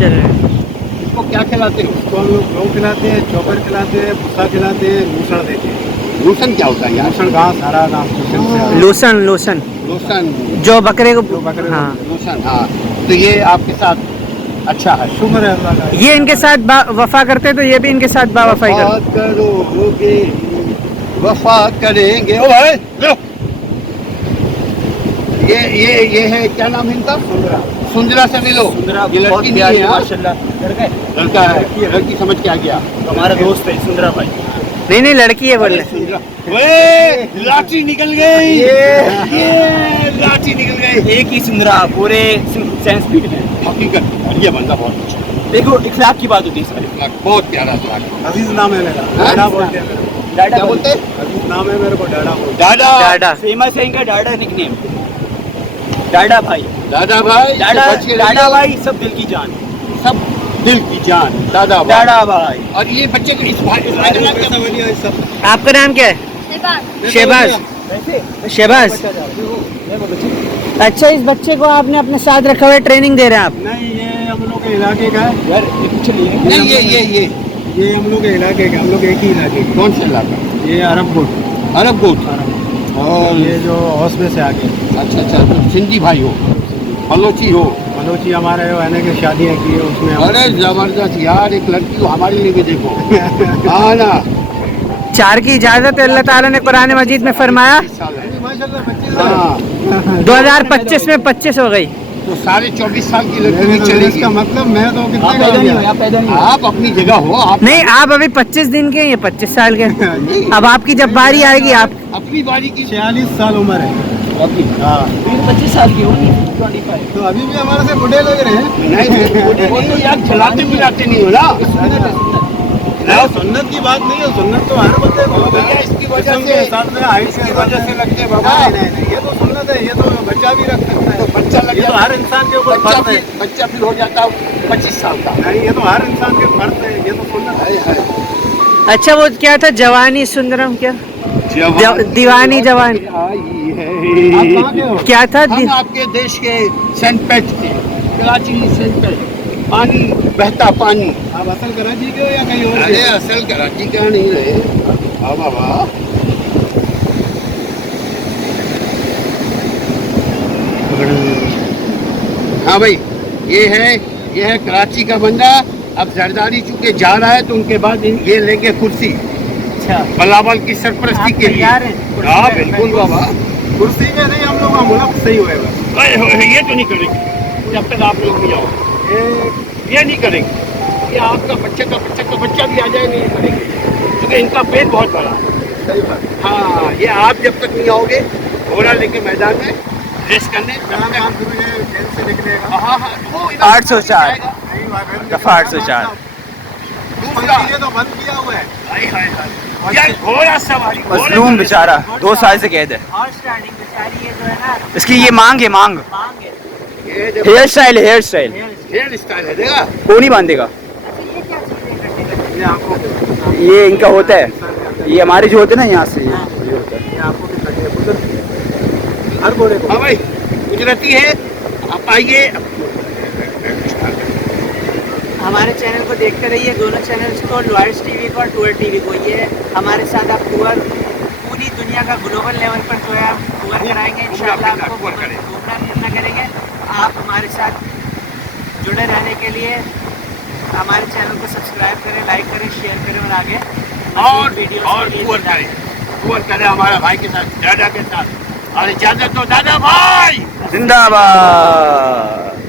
चल रहे हैं। इसको क्या खिलाते हो? इसको हम लोग घाव खिलाते हैं, चोकर खिलाते हैं, भूसा खिलाते हैं, लूसण देते हैं। लूसन क्या होता है यार? लूसण घास, हरा घास लूसण से आता है। लोसन लोसन लूसन, जो बकरे को जो बकरे को- हाँ, लूसन, हाँ। तो ये आपके साथ अच्छा है। शुक्र है अल्लाह का। ये इनके साथ वफा करते तो ये भी इनके साथ वफाई करते। वफा करोगे, वफा करेंगे। ओ भाई लो। ये है, क्या नाम है इनका? सुंदरा। सुंदरा से मिलो। सुंदरा ये बहुत लड़की प्यारी नहीं है है, माशाल्लाह। लड़का है। लड़का है। लड़की समझ के आ गया। हमारा दोस्त है सुंदरा भाई। नहीं नहीं लड़की है बोल रहे। सुंदरा, वे लाठी निकल गई। ये लाठी निकल गई। एक ही सुंदरा पूरे साइंस फील्ड में। हकीकत, और ये बंदा बहुत अच्छा देखो इखलाक की बात होती है सारी। है, बहुत प्यारा अखलाक। अजीज नाम है मेरा। हाँ? डाडा बोलते हैं मेरे को। क्या बोलते हैं? अजीज नाम है मेरे को, डाडा बोलते दादा। डाडा फेमस है इनका डाडा निकनेम। डाडा भाई। दादा भाई, डाडा से बच के डाडा रहिए। भाई सब दिल की जान। सब दिल की जान। दादा भाई। डाडा भाई। और ये बच्चे को इस भाई का नाम क्या बोलते? आपका नाम क्या है? शहबाज। शहबाज। अच्छा इस बच्चे को आपने अपने साथ रखा हुआ है, ट्रेनिंग दे रहे हैं आप? नहीं, ये हम लोग के इलाके का है यार। नहीं, ये हम लोग के इलाके का, हम लोग एक ही इलाके के। कौन सा इलाका? ये अरब गोट। अरब गोट। और ये जो हौस में से आगे अच्छा अच्छा, तो सिंधी भाई हो, बलोची हो? बलोची हमारे यानी कि शादियाँ की है उसमें हम- अरे जबरदस्त यार, एक लड़की को हमारे लिए भी देखो। हाँ ना। 4 की इजाजत है अल्लाह ताला ने कुरान मजीद में फरमाया। 20 साल है। माशाल्लाह बच्चे हाँ, 2025 में 25 हो गई। तो सारे 24 साल की लड़की मेरे भी तो चलेगी। इसका मतलब मैं तो आप कितने पैदा का नहीं हो गया? पैदा आप अपनी जगह हो। आप नहीं आप अभी 25 दिन के हैं, ये 25 साल के हैं। अब आपकी जब बारी आएगी आप अपनी बारी की 46 साल उम्र है। हाँ 25 साल की होगी 25। तो अभी भी हमारे से बुढ़े लग रहे हैं। नहीं यार, खिलाते पिलाते नहीं हो ना। नहीं, सुन्नत की बात नहीं है। सुन्नत तो हर बंदे को होता है। इसकी वजह जिस्म से- के हिसाब में, हाइट के इसकी हिसाब वजह से में। लगते हैं बाबा। नहीं नहीं, ये तो सुन्नत है। ये तो बच्चा भी रख सकता तो है। बच्चा लग ये तो जाता हर इंसान के ऊपर फर्ज है। बच्चा फिर हो जाता है 25 साल का। नहीं, ये तो हर इंसान के फर्ज है। ये तो सुन्नत है। हाय हाय। अच्छा वो क्या था, जवानी सुंदरम क्या दीवानी जवानी आई है। आप कहाँ के हो? क्या था? हम आपके देश के सेंट पैट के, कराची सेंट पैट। पानी बहता पानी। आप असल कराची के हो या कहीं और अरे के? असल कराची का नहीं रहे। हाँ बाबा। हाँ भाई, ये है कराची का बंदा। अब जरदारी चूंकि जा रहा है तो उनके बाद ये लेंगे कुर्सी अच्छा बलावल की सरपरस्ती के लिए। तैयार हैं? हाँ बिल्कुल बाबा। कुर्सी में नहीं, हम लोग का मुल्क सही हुए बस। अरे ये तो नहीं करेंगे जब तक आप लोग नहीं आओ। ये नहीं करेंगे। ये आपका बच्चे का बच्चा भी आ जाए, नहीं करेंगे क्योंकि इनका पेट बहुत बड़ा है। सही बात। हाँ, ये आप जब तक नहीं आओगे घोड़ा लेके मैदान में रेस करने। काम शुरू है जेल से निकले का। हाँ हाँ, वो इधर 804 दफा 804 दूसरा। ये तो बंद किया हुआ है। हाय हाय हाय। यार घोड़ा सवारी, घोड़े मजलूम पे- बेचारा 2 साल से कैद है। और स्टार्टिंग बेचारी ये जो है ना इसकी ये मांग है, मांग मांग है। ये देखो, हेयर स्टाइल है, हेयर स्टाइल हेयर स्टाइल है देखा। को नहीं बांधेगा। अच्छा ये क्या चीज़ है करने का? ये आंखों पे। ये इनका होता है, ये हमारे जो होते हैं ना यहाँ से ये होता है। ये आंखों पे लगे हैं, कुदरती। हर गोरे को। हाँ भाई, गुजराती है। आप आइए। हमारे चैनल को देखते रहिए, दोनों चैनल्स को, लॉयड्स टीवी को और टूर टीवी को। ये हमारे साथ आप टूर पूरी दुनिया का ग्लोबल लेवल पर जो है आप टूर कराएंगे इंशाल्लाह। आपको टूर करें। घूमना फिरना करेंगे। आप हमारे साथ जुड़े रहने के लिए हमारे चैनल को सब्सक्राइब करें, लाइक करें, शेयर करें और आगे और वीडियो टूर करें हमारे भाई के साथ, दादा के साथ। और इजाजत दो दादा भाई। जिंदाबाद।